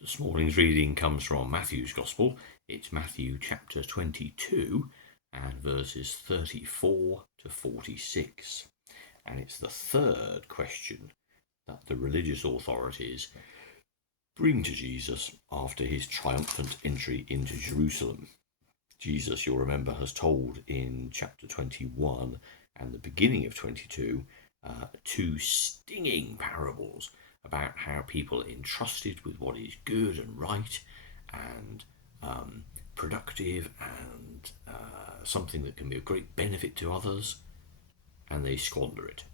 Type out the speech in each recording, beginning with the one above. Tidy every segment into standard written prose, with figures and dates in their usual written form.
This morning's reading comes from Matthew's Gospel. It's Matthew chapter 22 and verses 34 to 46. And it's the third question that the religious authorities bring to Jesus after his triumphant entry into Jerusalem. Jesus, you'll remember, has told in chapter 21 and the beginning of 22 two stinging parables about how people are entrusted with what is good and right and productive and something that can be of great benefit to others, and they squander it.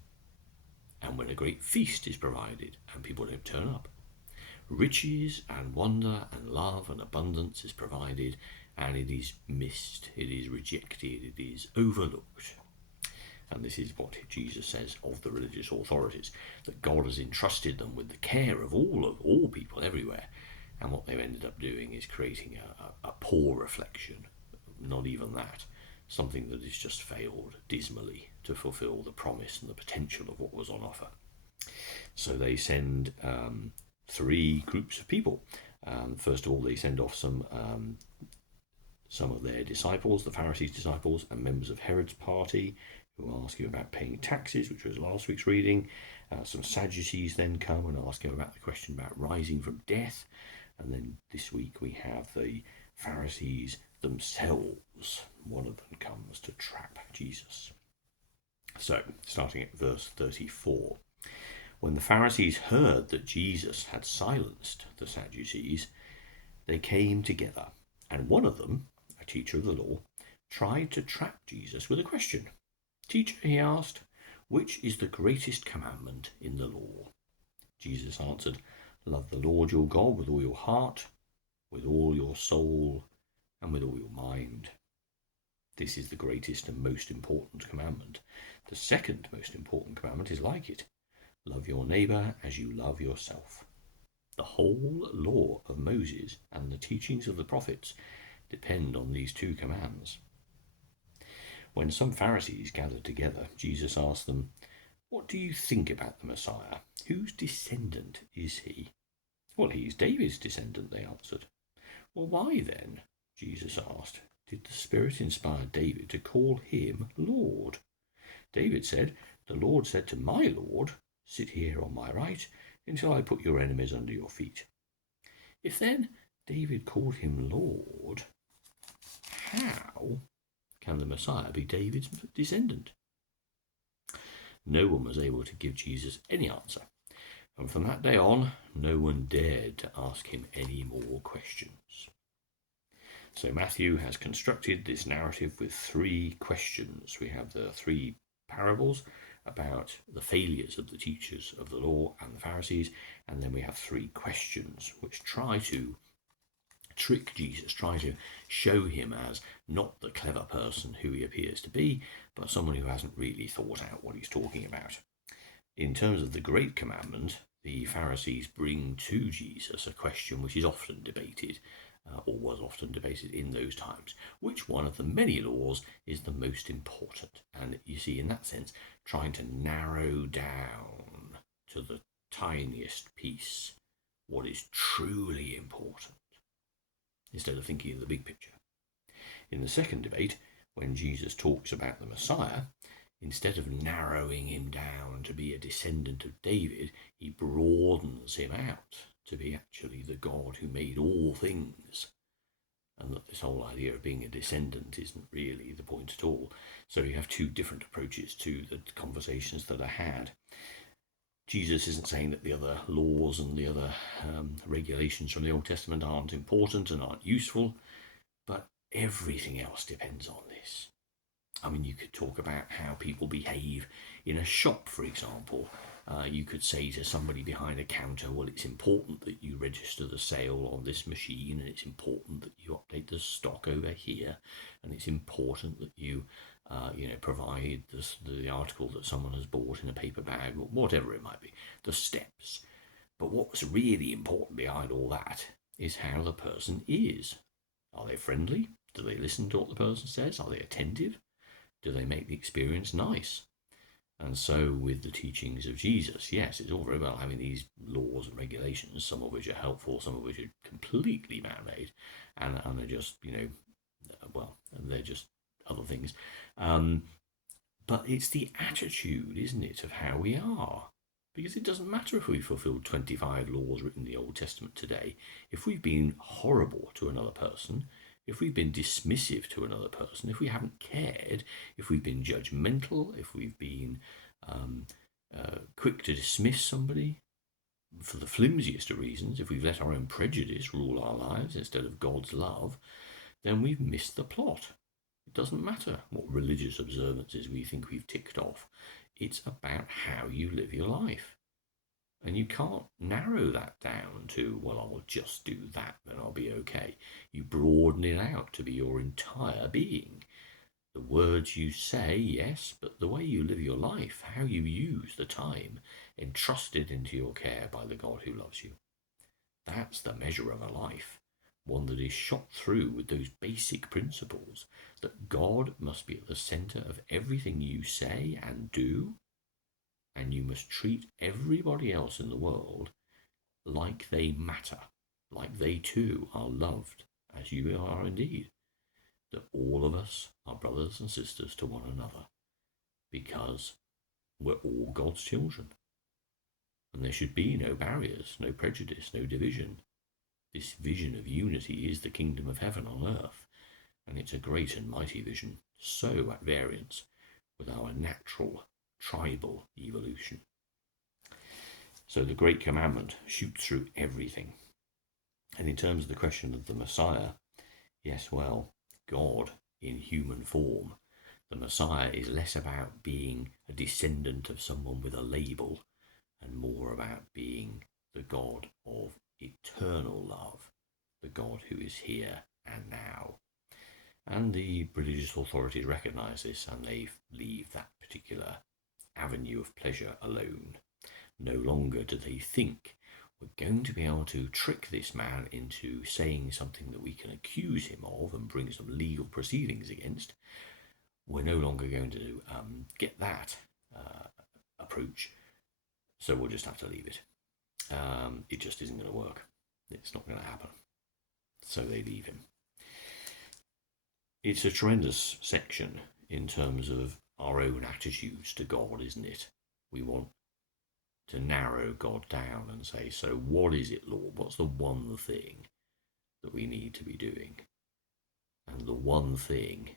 And when a great feast is provided and people don't turn up, riches and wonder and love and abundance is provided, and it is missed, it is rejected, it is overlooked. And this is what Jesus says of the religious authorities, that God has entrusted them with the care of all people everywhere, and what they've ended up doing is creating a poor reflection, not even that, something that has just failed dismally to fulfill the promise and the potential of what was on offer. So they send three groups of people. First of all, they send off some of their disciples, the Pharisees' disciples, and members of Herod's party, who ask him about paying taxes, which was last week's reading. Some Sadducees then come and ask him about the question about rising from death. And then this week we have the Pharisees themselves. One of them comes to trap Jesus. So, starting at verse 34. When the Pharisees heard that Jesus had silenced the Sadducees, they came together, and one of them, a teacher of the law, tried to trap Jesus with a question. "Teacher," he asked, "which is the greatest commandment in the law?" Jesus answered, "Love the Lord your God with all your heart, with all your soul, and with all your mind. This is the greatest and most important commandment. The second most important commandment is like it. Love your neighbor as you love yourself. The whole law of Moses and the teachings of the prophets depend on these two commands." When some Pharisees gathered together, Jesus asked them, "What do you think about the Messiah? Whose descendant is he?" "Well, he's David's descendant," they answered. "Well, why then," Jesus asked, "did the Spirit inspire David to call him Lord? David said, 'The Lord said to my Lord, sit here on my right until I put your enemies under your feet.' If then David called him Lord, how can the Messiah be David's descendant?" No one was able to give Jesus any answer, and from that day on, no one dared to ask him any more questions. So Matthew has constructed this narrative with three questions. We have the three parables about the failures of the teachers of the law and the Pharisees, and then we have three questions which try to trick Jesus, try to show him as not the clever person who he appears to be, but someone who hasn't really thought out what he's talking about. In terms of the Great Commandment, the Pharisees bring to Jesus a question which is often debated, or was often debated in those times. Which one of the many laws is the most important? And you see, in that sense, trying to narrow down to the tiniest piece what is truly important, instead of thinking of the big picture. In the second debate, when Jesus talks about the Messiah, instead of narrowing him down to be a descendant of David, he broadens him out to be actually the God who made all things, and that this whole idea of being a descendant isn't really the point at all. So you have two different approaches to the conversations that are had. Jesus isn't saying that the other laws and the other regulations from the Old Testament aren't important and aren't useful, but everything else depends on this. I mean, you could talk about how people behave in a shop, for example. You could say to somebody behind a counter, well, it's important that you register the sale on this machine, and it's important that you update the stock over here, and it's important that you provide the article that someone has bought in a paper bag, or whatever it might be, the steps. But what's really important behind all that is how the person is. Are they friendly? Do they listen to what the person says? Are they attentive? Do they make the experience nice? And so with the teachings of Jesus, yes, it's all very well having these laws and regulations, some of which are helpful, some of which are completely man-made, and are just, well, they're just other things. But it's the attitude, isn't it, of how we are. Because it doesn't matter if we fulfilled 25 laws written in the Old Testament today. If we've been horrible to another person, if we've been dismissive to another person, if we haven't cared, if we've been judgmental, if we've been quick to dismiss somebody for the flimsiest of reasons, if we've let our own prejudice rule our lives instead of God's love, then we've missed the plot. It doesn't matter what religious observances we think we've ticked off. It's about how you live your life. And you can't narrow that down to, well, I'll just do that, then I'll be okay. You broaden it out to be your entire being. The words you say, yes, but the way you live your life, how you use the time entrusted into your care by the God who loves you. That's the measure of a life, one that is shot through with those basic principles that God must be at the centre of everything you say and do, and you must treat everybody else in the world like they matter, like they too are loved, as you are indeed. That all of us are brothers and sisters to one another, because we're all God's children. And there should be no barriers, no prejudice, no division. This vision of unity is the kingdom of heaven on earth, and it's a great and mighty vision, so at variance with our natural tribal evolution. So the great commandment shoots through everything. And in terms of the question of the Messiah, yes, well, God in human form, the Messiah is less about being a descendant of someone with a label and more about being the God of eternal love, the God who is here and now. And the religious authorities recognise this, and they leave that particular avenue of pleasure alone. No longer do they think we're going to be able to trick this man into saying something that we can accuse him of and bring some legal proceedings against. We're no longer going to get that approach, so we'll just have to leave it. It just isn't going to work. It's not going to happen. So they leave him. It's a tremendous section in terms of our own attitudes to God, isn't it? We want to narrow God down and say, so what is it, Lord? What's the one thing that we need to be doing? And the one thing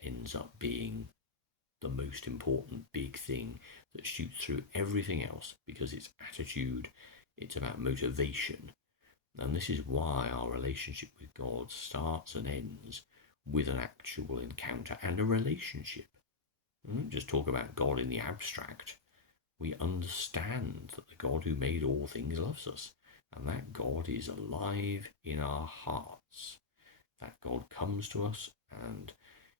ends up being the most important big thing that shoots through everything else, because it's attitude, it's about motivation. And this is why our relationship with God starts and ends with an actual encounter and a relationship. We don't just talk about God in the abstract. We understand that the God who made all things loves us, and that God is alive in our hearts. That God comes to us and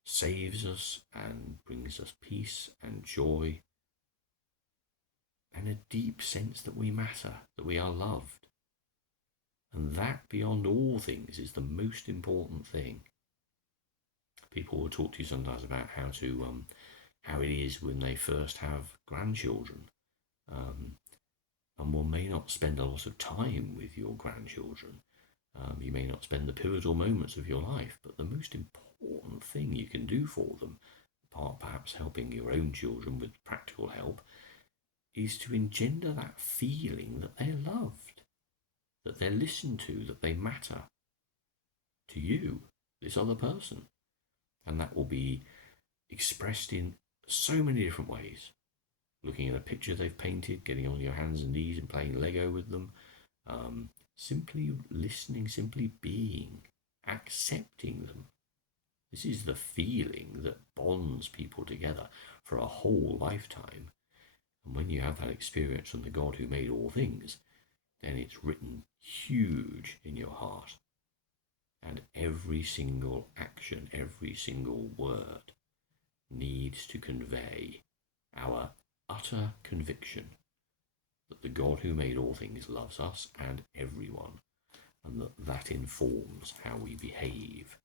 saves us and brings us peace and joy and a deep sense that we matter, that we are loved. And that, beyond all things, is the most important thing. People will talk to you sometimes about how it is when they first have grandchildren. And one may not spend a lot of time with your grandchildren. You may not spend the pivotal moments of your life, but the most important thing you can do for them, apart perhaps helping your own children with practical help, is to engender that feeling that they're loved, that they're listened to, that they matter to you, this other person. And that will be expressed in so many different ways. Looking at a picture they've painted, getting on your hands and knees and playing Lego with them, simply listening, simply being, accepting them. This is the feeling that bonds people together for a whole lifetime. And when you have that experience from the God who made all things, then it's written huge in your heart. And every single action, every single word needs to convey our utter conviction that the God who made all things loves us and everyone, and that informs how we behave